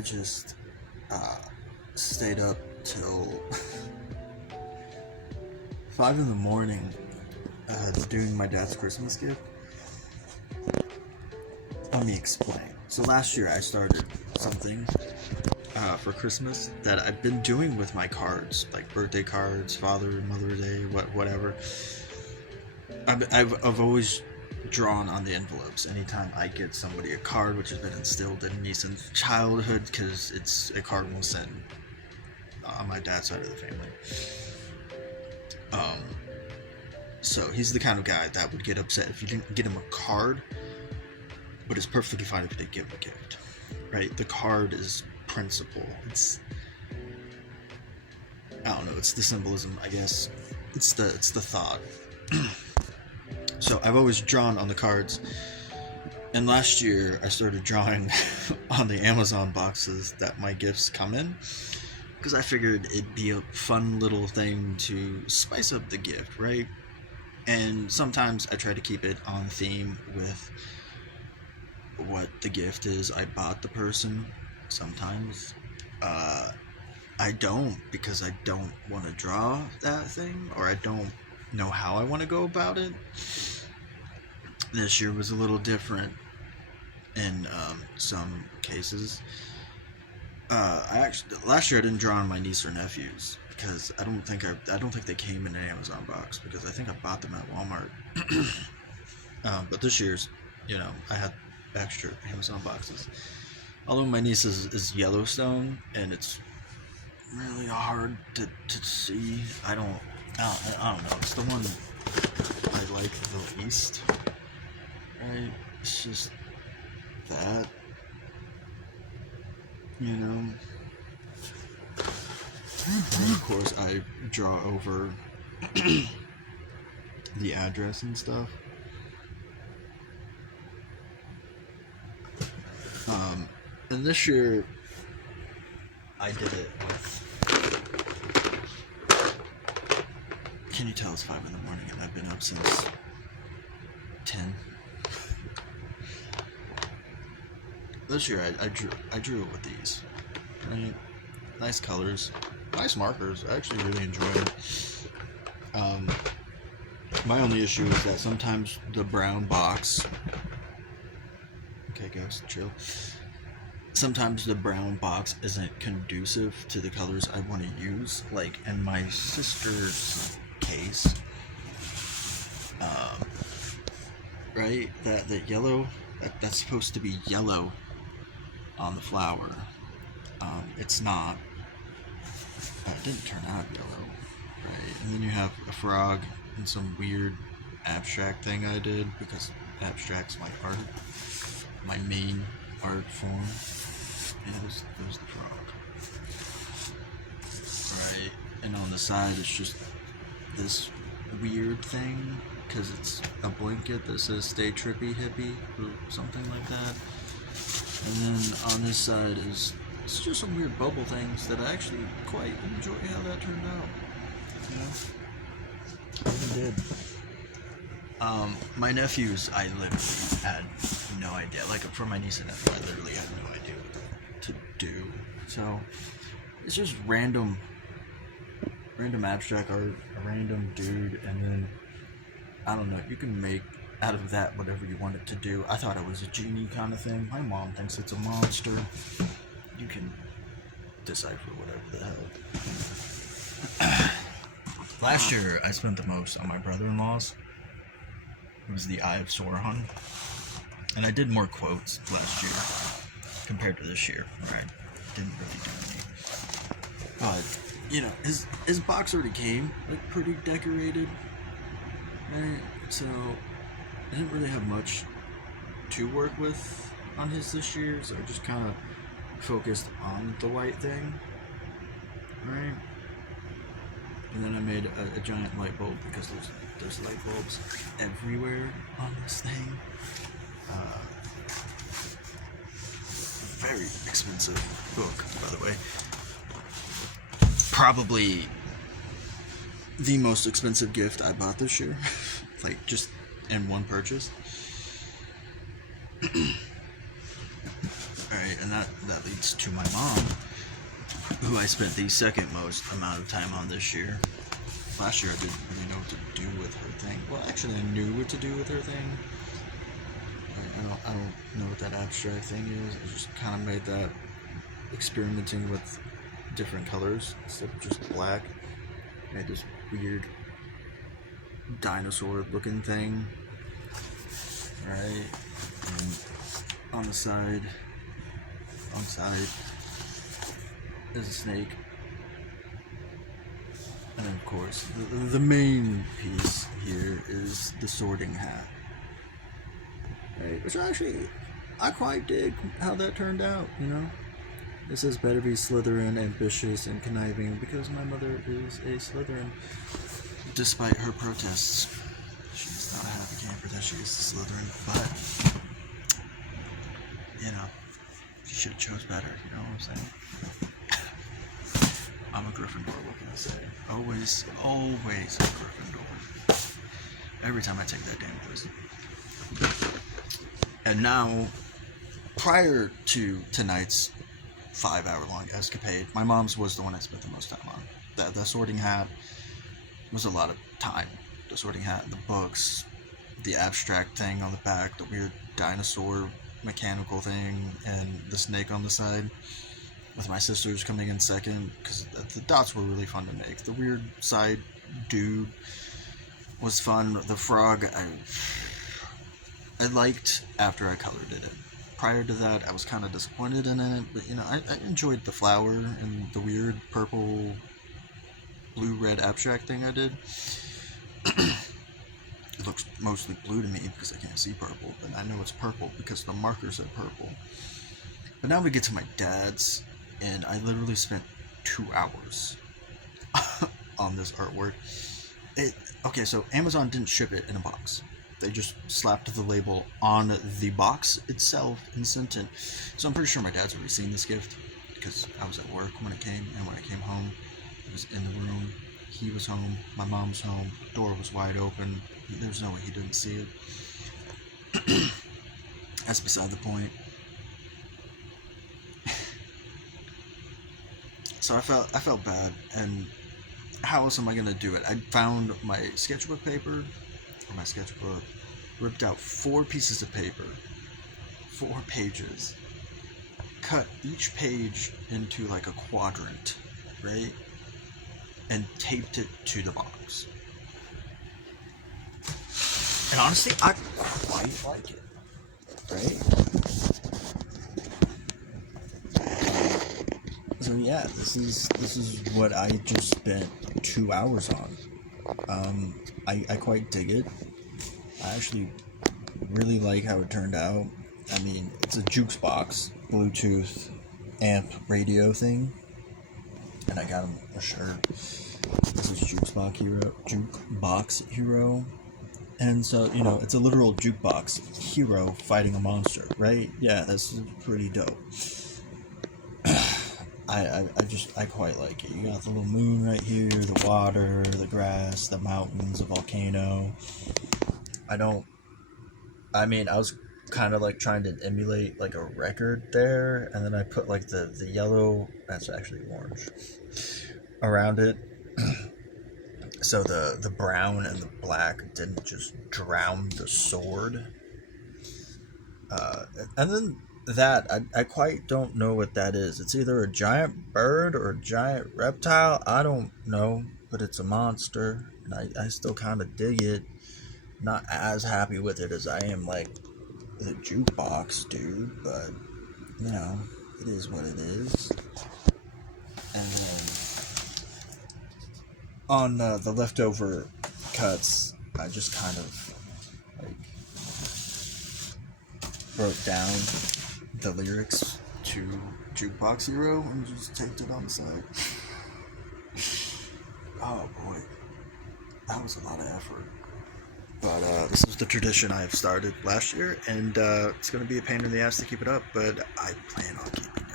I just stayed up till 5 in the morning doing my dad's Christmas gift. Let me explain. So last year I started something for Christmas that I've been doing with my cards, like birthday cards, Father, Mother's Day, whatever. I've always drawn on the envelopes anytime I get somebody a card, which has been instilled in me since childhood, because it's a card was sent on my dad's side of the family. So he's the kind of guy that would get upset if you didn't get him a card, but it's perfectly fine if you didn't give him a gift, right? The card is principle. I don't know, it's the symbolism, I guess. It's the thought. So I've always drawn on the cards, and last year I started drawing on the Amazon boxes that my gifts come in, because I figured it'd be a fun little thing to spice up the gift, right? And sometimes I try to keep it on theme with what the gift is I bought the person. Sometimes I don't, because I don't want to draw that thing, or I don't know how I want to go about it. This year was a little different in some cases. Last year I didn't draw on my niece or nephews, because I don't think they came in an Amazon box, because I think I bought them at Walmart. But this year's, I had extra Amazon boxes. Although my niece is Yellowstone, and it's really hard to see. I don't know. It's the one I like the least. Right? It's just that. And of course I draw over the address and stuff. And this year I did it with, can you tell it's 5 in the morning and I've been up since 10? This year I drew it with these, right? Nice colors, nice markers. I actually really enjoy them. My only issue is that sometimes the brown box, okay guys, chill. Sometimes the brown box isn't conducive to the colors I want to use. Like in my sister's case, right? That yellow, that's supposed to be yellow on the flower. It's not. It didn't turn out yellow, right? And then you have a frog and some weird abstract thing I did, because abstract's my art, my main art form. And there's the frog, right? And on the side it's just this weird thing, because it's a blanket that says "Stay Trippy Hippie" or something like that. And then on this side it's just some weird bubble things that I actually quite enjoy how that turned out. I really did. My nephews, I literally had no idea. Like for my niece and nephew, I literally had no idea what to do. So it's just random abstract art, a random dude, and then I don't know. You can make out of that whatever you want it to do. I thought it was a genie kind of thing. My mom thinks it's a monster. You can decipher whatever the hell. Last year, I spent the most on my brother-in-law's. It was the Eye of Sauron. And I did more quotes last year compared to this year, right? Didn't really do any. But, his box already came, like, pretty decorated, right? So I didn't really have much to work with on his this year, so I just kind of focused on the white thing, right? And then I made a giant light bulb, because there's light bulbs everywhere on this thing. Very expensive book, by the way. Probably the most expensive gift I bought this year. Like, just in one purchase. Alright, right? And that leads to my mom, who I spent the second most amount of time on this year. Last year I didn't really know what to do with her thing. Well, actually I knew what to do with her thing. I don't know what that abstract thing is. I just kind of made that experimenting with different colors instead of just black. I made this weird dinosaur looking thing, right? And on the side, is a snake. And then of course, the main piece here is the sorting hat. Right, which I quite dig how that turned out, you know? It says better be Slytherin, ambitious, and conniving, because my mother is a Slytherin. Despite her protests, she's not a happy camper that she is a Slytherin, but, you know, she should have chose better, you know what I'm saying? I'm a Gryffindor, what can I say? Always a Gryffindor. Every time I take that damn quiz. And now, prior to tonight's 5-hour-long escapade, my mom's was the one I spent the most time on. The sorting hat was a lot of time. The sorting hat, the books, the abstract thing on the back, the weird dinosaur mechanical thing, and the snake on the side, with my sisters coming in second, because the dots were really fun to make. The weird side dude was fun. The frog, I liked after I colored it in. Prior to that, I was kind of disappointed in it, but you know, I enjoyed the flower and the weird purple, blue-red abstract thing I did. It looks mostly blue to me because I can't see purple, but I know it's purple because the marker said purple. But now we get to my dad's, and I literally spent 2 hours on this artwork. Okay, so Amazon didn't ship it in a box. They just slapped the label on the box itself and sent it. So I'm pretty sure my dad's already seen this gift, because I was at work when it came, and when I came home, it was in the room. He was home, my mom's home, the door was wide open. There's no way he didn't see it. That's beside the point. So I felt bad, and how else am I gonna do it? I found my sketchbook paper, ripped out 4 pieces of paper, 4 pages, cut each page into like a quadrant, right? And taped it to the box. And honestly, I quite like it, right? So yeah, this is what I just spent 2 hours on. I quite dig it. I actually really like how it turned out. I mean, it's a jukes box, Bluetooth amp radio thing, and I got him a shirt. This is Jukebox Hero, and so you know it's a literal jukebox hero fighting a monster, right? Yeah, that's pretty dope. I quite like it. You got the little moon right here, the water, the grass, the mountains, the volcano. I was kind of like trying to emulate like a record there, and then I put like the yellow, that's actually orange, around it. So the brown and the black didn't just drown the sword. And then that, I quite don't know what that is. It's either a giant bird or a giant reptile. I don't know, but it's a monster, and I still kind of dig it. Not as happy with it as I am like the jukebox dude, but you know, it is what it is. And then on the leftover cuts, I just kind of like wrote down the lyrics to Jukebox Hero and just taped it on the side. Oh boy, that was a lot of effort. But this is the tradition I've started last year, and it's going to be a pain in the ass to keep it up, but I plan on keeping it